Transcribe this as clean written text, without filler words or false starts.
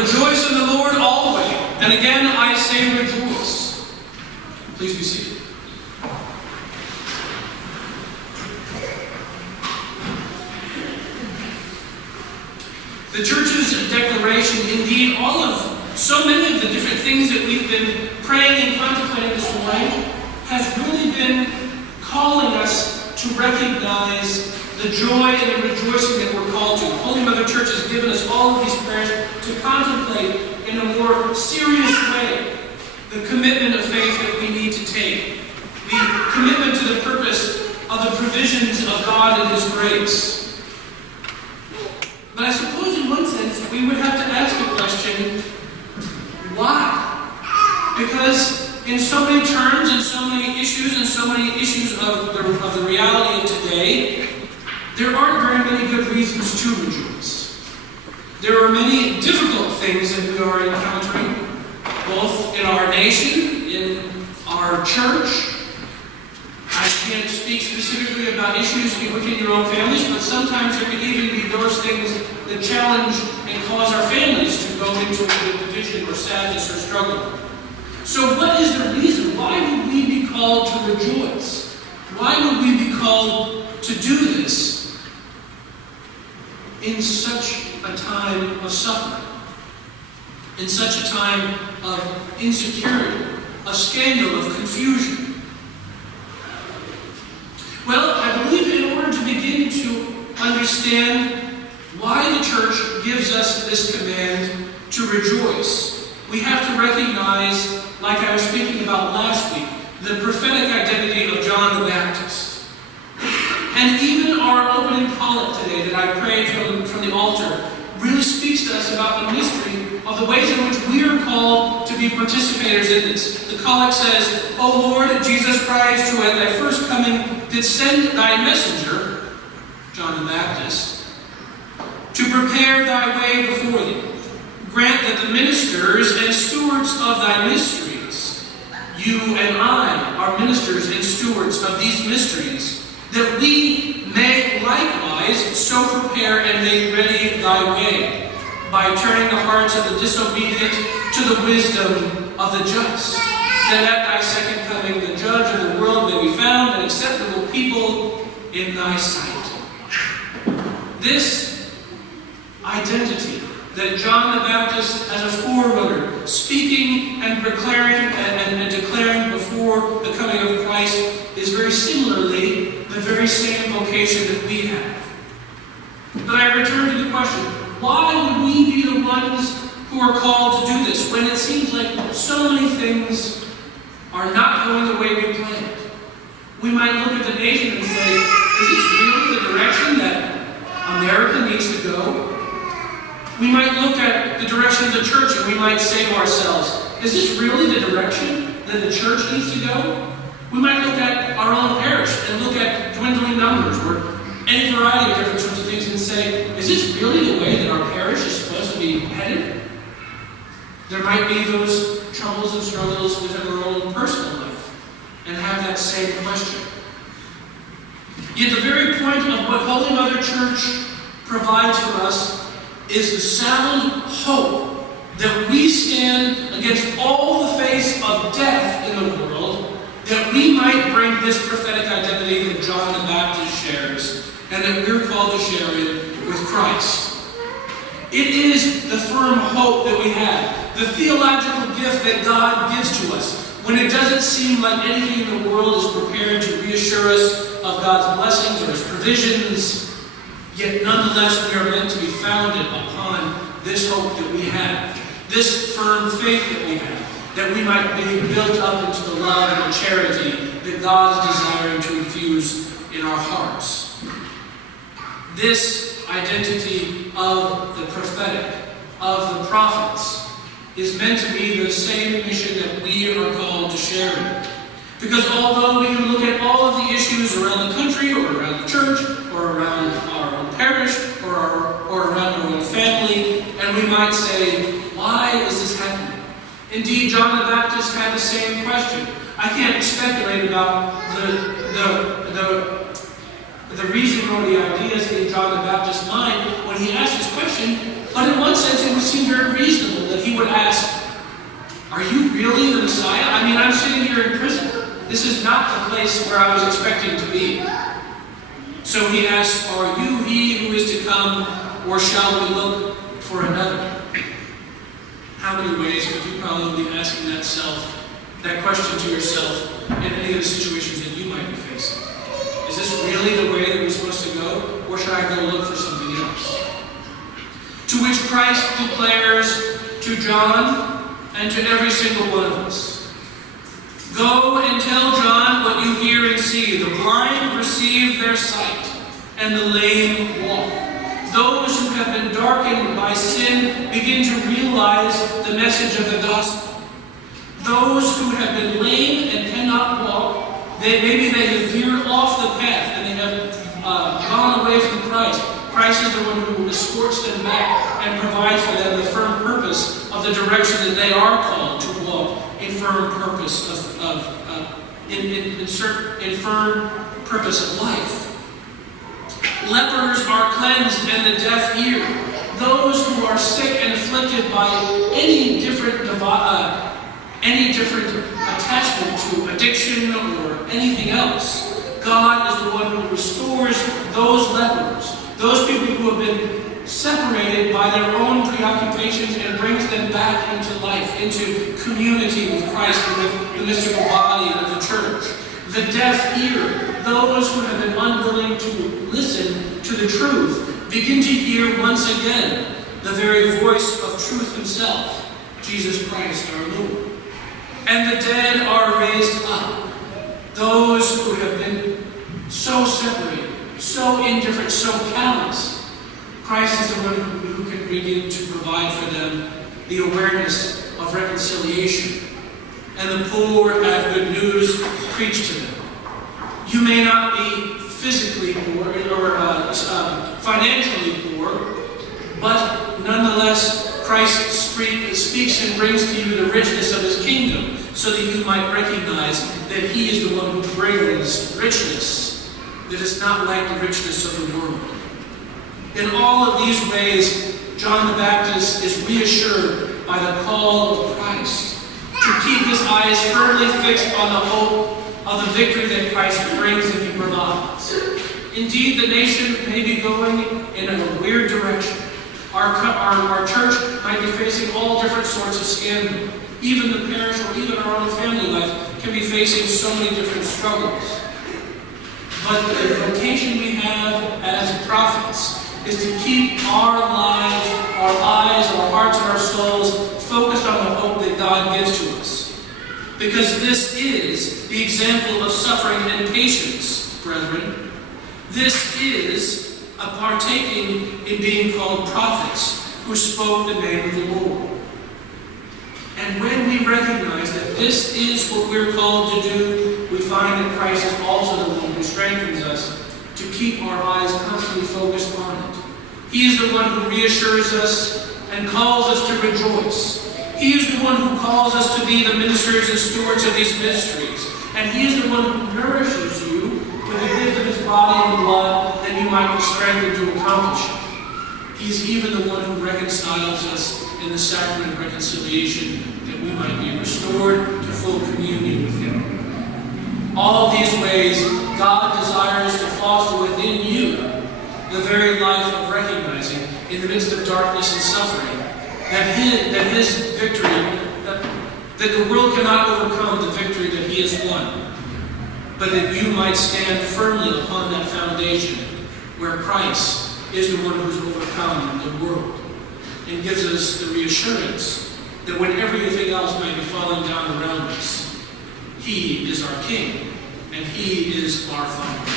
Rejoice in the Lord always. And again I say rejoice. Please be seated. The Church's declaration, indeed so many of the different things that we've been praying and contemplating this morning, has really been calling us to recognize the joy and the rejoicing that we're called to. Holy Mother Church has given us all of these prayers to contemplate in a more serious way the commitment of faith that we need to take, the commitment to the purpose of the provisions of God and His grace. But I suppose in one sense we would have to ask the question, why? Because in so many terms and so many issues of the reality of today, there aren't very many good reasons to rejoice. There are many difficult things that we are encountering, both in our nation, in our church. I can't speak specifically about issues within your own families, but sometimes there can even be those things that challenge and cause our families to go into a division or sadness or struggle. So what is the reason? Why would we be called to rejoice? Why would we be called to do this in such a time of suffering? In such a time of insecurity, of scandal, of confusion? Well, I believe in order to begin to understand why the Church gives us this command to rejoice, we have to recognize, like I was speaking about last week, the prophetic identity of John the Baptist. And even our opening collect today that I prayed from the altar really speaks to us about the mystery of the ways in which we are called to be participators in this. The collect says, O Lord Jesus Christ, who at thy first coming did send thy messenger, John the Baptist, to prepare thy way before thee. Grant that the ministers and stewards of thy mysteries, you and I are ministers and stewards of these mysteries, that we may likewise so prepare and make ready thy way, by turning the hearts of the disobedient to the wisdom of the just, that at thy second coming the judge of the world may be found an acceptable people in thy sight. This identity that John the Baptist, as a forerunner, speaking and declaring and declaring before the coming of Christ, is very similarly the very same vocation that we have. But I return to the question, why would we be the ones who are called to do this when it seems like so many things are not going the way we planned? We might look at the nation and say, is this really the direction that America needs to go? We might look at the direction of the church and we might say to ourselves, is this really the direction that the church needs to go? We might look at our own parish and look at dwindling numbers or any variety of different sorts of things and say, is this really the way that our parish is supposed to be headed? There might be those troubles and struggles within our own personal life and have that same question. Yet the very point of what Holy Mother Church provides for us is the sound hope that we stand against all the face of death in the world, that we might bring this prophetic identity that John the Baptist shares, and that we're called to share it with Christ. It is the firm hope that we have, the theological gift that God gives to us, when it doesn't seem like anything in the world is prepared to reassure us of God's blessings or His provisions. Yet nonetheless we are meant to be founded upon this hope that we have, this firm faith that we have, that we might be built up into the love and the charity that God is desiring to infuse in our hearts. This identity of the prophetic, of the prophets, is meant to be the same mission that we are called to share in. Because although we can look at all of the issues around the country, or around the church, or around our own parish, or around our own family, and we might say, why is this happening? Indeed, John the Baptist had the same question. I can't speculate about the reason or the ideas in John the Baptist's mind when he asked this question, but in one sense it would seem very reasonable. that he would ask, "Are you really the Messiah? I mean, I'm sitting here in prison. This is not the place where I was expecting to be." So he asks, "Are you he who is to come, or shall we look for another?" How many ways could you probably be asking that question to yourself in any of the situations that you might be facing? Is this really the way that we're supposed to go, or should I go look for something else? To which Christ declares to John and to every single one of us, "Go and tell John what you hear and see. The blind receive their sight, and the lame walk. Those who have been darkened by sin begin to realize the message of the gospel. Those who have been lame and cannot walk, maybe they have veered off the path and they have gone away from Christ. Christ is the one who escorts them back and provides for them the firm purpose of the direction that they are called to walk, in firm purpose in firm purpose of life. Lepers are cleansed and the deaf hear. Those who are sick and afflicted by any different attachment to addiction or anything else, God is the one who restores those lepers, those people who have been separated by their own preoccupations, and brings them back into life, into community with Christ and with the mystical body of the church. The deaf hear. Those who have been unwilling to listen to the truth begin to hear once again the very voice of truth himself, Jesus Christ our Lord. And the dead are raised up. Those who have been so separated, so indifferent, so callous, Christ is the one who can begin to provide for them the awareness of reconciliation. And the poor have good news preached to them. You may not be physically poor or financially poor, but nonetheless, Christ speaks and brings to you the richness of his kingdom, so that you might recognize that he is the one who brings richness that is not like the richness of the world. In all of these ways, John the Baptist is reassured by the call of Christ to keep his eyes firmly fixed on the hope of the victory that Christ brings and he provides. Indeed, the nation may be going in a weird direction. Our church might be facing all different sorts of scandal. Even the parish or even our own family life can be facing so many different struggles. But the vocation we have as prophets is to keep our lives, our eyes, our hearts, and our souls focused on the hope that God gives to us. Because this is the example of suffering and patience, brethren. This is a partaking in being called prophets who spoke the name of the Lord. And when we recognize that this is what we're called to do, we find that Christ is also the one who strengthens us to keep our eyes constantly focused on it. He is the one who reassures us and calls us to rejoice. He is the one who calls us to be the ministers and stewards of these mysteries. And he is the one who nourishes you with the gift of his body and blood, that you might be strengthened to accomplish it. He is even the one who reconciles us in the sacrament of reconciliation, that we might be restored to full communion with him. All these ways, God desires to foster within you the very life of recognizing, in the midst of darkness and suffering, that his victory, that the world cannot overcome the victory that he has won, but that you might stand firmly upon that foundation where Christ is the one who's overcome the world, and gives us the reassurance that when everything else might be falling down around us, he is our King, and he is our Father.